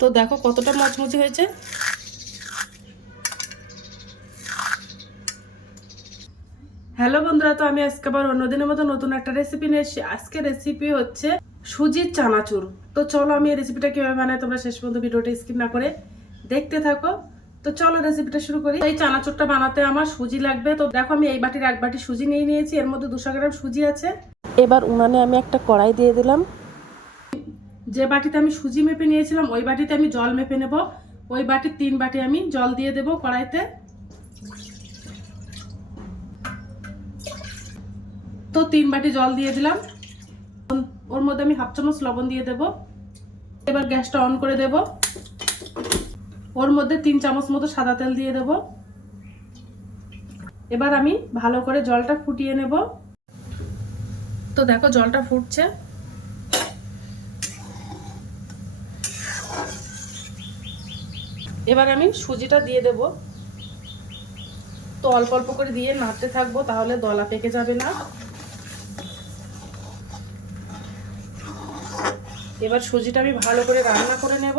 তো দেখো কতটা মচমচে হয়েছে। হ্যালো বন্ধুরা, তো আমি আজকে আবার অন্যদিনের মতো নতুন একটা রেসিপি নিয়ে এসেছি। আজকে রেসিপি হচ্ছে সুজির চানাচুর। তো চলো আমি এই রেসিপিটা কিভাবে বানাই তোমরা শেষ পর্যন্ত ভিডিওটা স্কিপ না করে দেখতে থাকো। তো চলো রেসিপিটা শুরু করি। এই চানাচুরটা বানাতে আমার সুজি লাগবে। তো দেখো আমি এই বাটির এক বাটি সুজি নিয়ে নিয়েছি, এর মধ্যে 200 গ্রাম সুজি আছে। এবার উনানে আমি একটা কড়াই দিয়ে দিলাম। যে বাটিতে আমি সুজি মেপে নিয়েছিলাম ওই বাটিতে আমি জল মেপে নেব। ওই বাটির 3 বাটি আমি জল দিয়ে দেব কড়াইতে। তো 3 বাটি জল দিয়ে দিলাম। ওর মধ্যে আমি হাফ চামচ লবণ দিয়ে দেব। এবার গ্যাসটা অন করে দেব। ওর মধ্যে 3 চামচ মতো সাদা তেল দিয়ে দেব। এবার আমি ভালো করে জলটা ফুটিয়ে নেব। তো দেখো জলটা ফুটছে। এবার আমি সুজিটা দিয়ে দেব। তো অল্প অল্প করে দিয়ে নাড়তে থাকবো, তাহলে দলা পেকে যাবে না। এবার সুজিটা আমি ভালো করে রান্না করে নেব।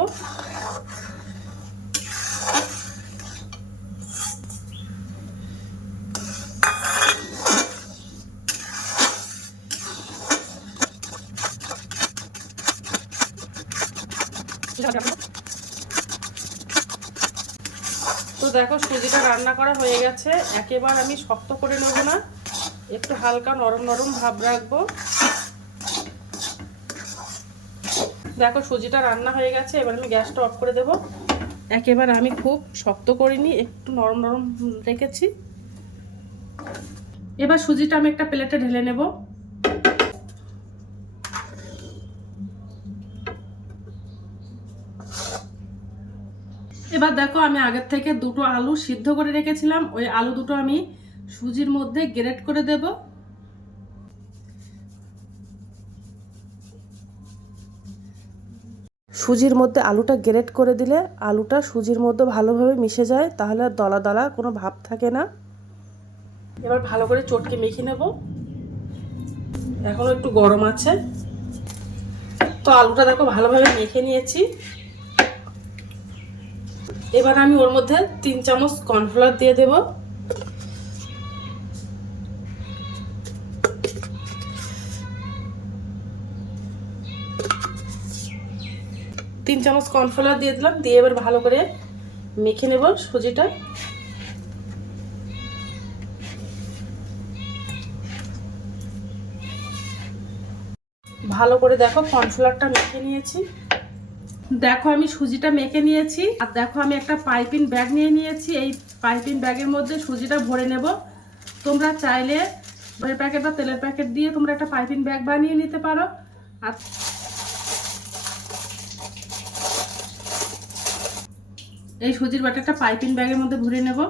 তো দেখো সুজিটা রান্না করা হয়ে গেছে। একেবারে আমি শক্ত করে নেব না, একটু হালকা নরম নরম ভাব রাখবো। দেখো সুজিটা রান্না হয়ে গেছে। এবার আমি গ্যাসটা অফ করে দেব। একেবারে আমি খুব শক্ত করিনি, একটু নরম নরম রেখেছি। এবার সুজিটা আমি একটা প্লেটে ঢেলে নেব। এবার দেখো আমি আগের থেকে 2টো আলু সিদ্ধ করে রেখেছিলাম, ওই আলু দুটো আমি সুজির মধ্যে গ্রেট করে দেব। সুজির মধ্যে আলুটা গ্রেট করে দিলে আলুটা সুজির মধ্যে ভালোভাবে মিশে যায়, তাহলে আর দলা দলা কোনো ভাব থাকে না। এবার ভালো করে চটকে মেখে নেব। এখনো একটু গরম আছে। তো আলুটা দেখো ভালোভাবে মেখে নিয়েছি। এবার আমি ওর মধ্যে 3 চামচ কর্নফ্লাওয়ার দিয়ে দেব। 3 চামচ কর্নফ্লাওয়ার দিয়ে দিলাম। দিয়ে এবার ভালো করে মেখে নেব সুজিটা। ভালো করে দেখো কর্নফ্লাওয়ারটা মেখে নিয়েছি। দেখো আমি সুজিটা মেখে নিয়েছি। আর দেখো আমি একটা পাইপিং ব্যাগ নিয়ে নিয়েছি। এই পাইপিং ব্যাগের মধ্যে সুজিটা ভরে নেব। তোমরা চাইলে দইয়ের প্যাকেট বা তেলের প্যাকেট দিয়ে তোমরা একটা পাইপিং ব্যাগ বানিয়ে নিতে পারো। আর এই সুজির ব্যাটারটা পাইপিং ব্যাগের মধ্যে ভরে নেব।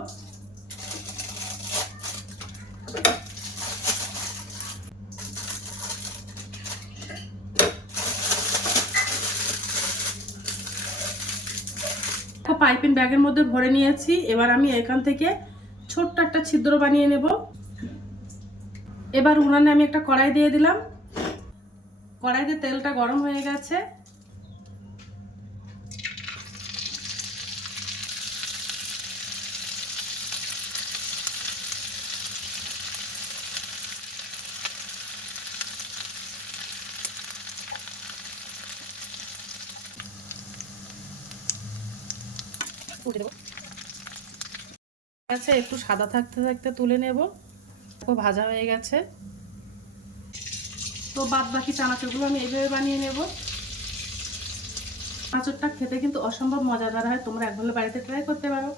পাইপিং ব্যাগের মধ্যে ভরে নিয়েছি। এবার আমি এখান থেকে ছোট্ট একটা ছিদ্র বানিয়ে নেব। এবার উনানে আমি একটা কড়াই দিয়ে দিলাম। কড়াইতে তেলটা গরম হয়ে গেছে। একটু সাদা থাকতে থাকতে তুলে নেব। ভাজা হয়ে গেছে। তো বাদ বাকি চানাচুরগুলো আমি এইভাবে বানিয়ে নেব। চানাচুরটা খেতে কিন্তু অসম্ভব মজাদার হয়, তোমরা একবার বাড়িতে ট্রাই করতে পারো।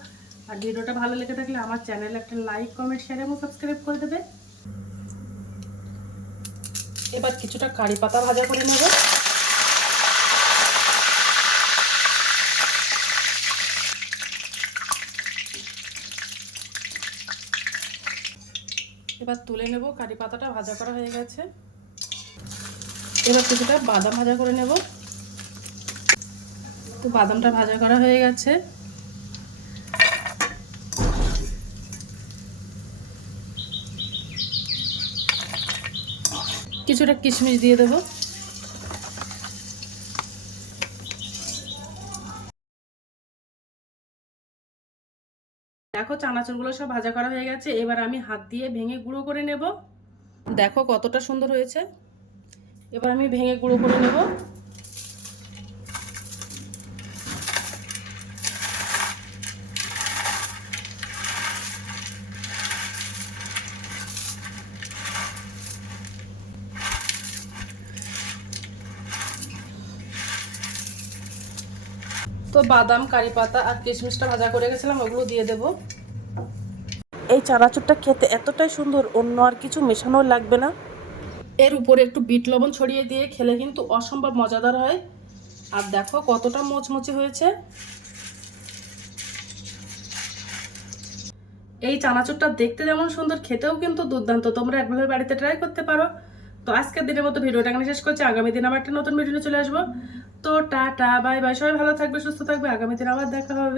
আর ভিডিওটা ভালো লেগে থাকলে আমার চ্যানেলে একটা লাইক, কমেন্ট, শেয়ার এবং সাবস্ক্রাইব করে দেবে। এবার কিছুটা কারি পাতা ভাজা করে নেব। এবার তুলে নেব। কারি পাতাটা ভাজা করা হয়ে গেছে। এবার কিছুটা বাদাম ভাজা করে নেব। তো বাদামটা ভাজা করা হয়ে গেছে। কিছুটা কিশমিশ দিয়ে দেব। দেখো চানাচুরগুলো সব ভাজা করা হয়ে গেছে, এবার আমি হাত দিয়ে ভেঙে গুঁড়ো করে নেব। দেখো কতটা সুন্দর হয়েছে। এবার আমি ভেঙে গুঁড়ো করে নেব। তো বাদাম, কারি পাতা আর কিশমিশটা ভাজা করে গেছিলাম, ওগুলো দিয়ে দেব। এই চানাচুরটা খেতে এতটাই সুন্দর, অন্য আর কিছু মেশানো লাগবে না। এর উপরে একটু বিট লবণ ছড়িয়ে দিয়ে খেলে কিন্তু অসম্ভব মজাদার হয়। আর দেখো কতটা মোচমোচে হয়েছে। এই চানাচুরটা দেখতে যেমন সুন্দর, খেতেও কিন্তু দুর্দান্ত। তোমরা একবার বাড়িতে ট্রাই করতে পারো। তো আজকের দিনের মতো ভিডিওটা এখানে শেষ করছি। আগামী দিন আবার একটা নতুন ভিডিও চলে আসবো। তো টাটা, বাই বাই, সবাই ভালো থাকবে, সুস্থ থাকবে। আগামী দিন আবার দেখা হবে।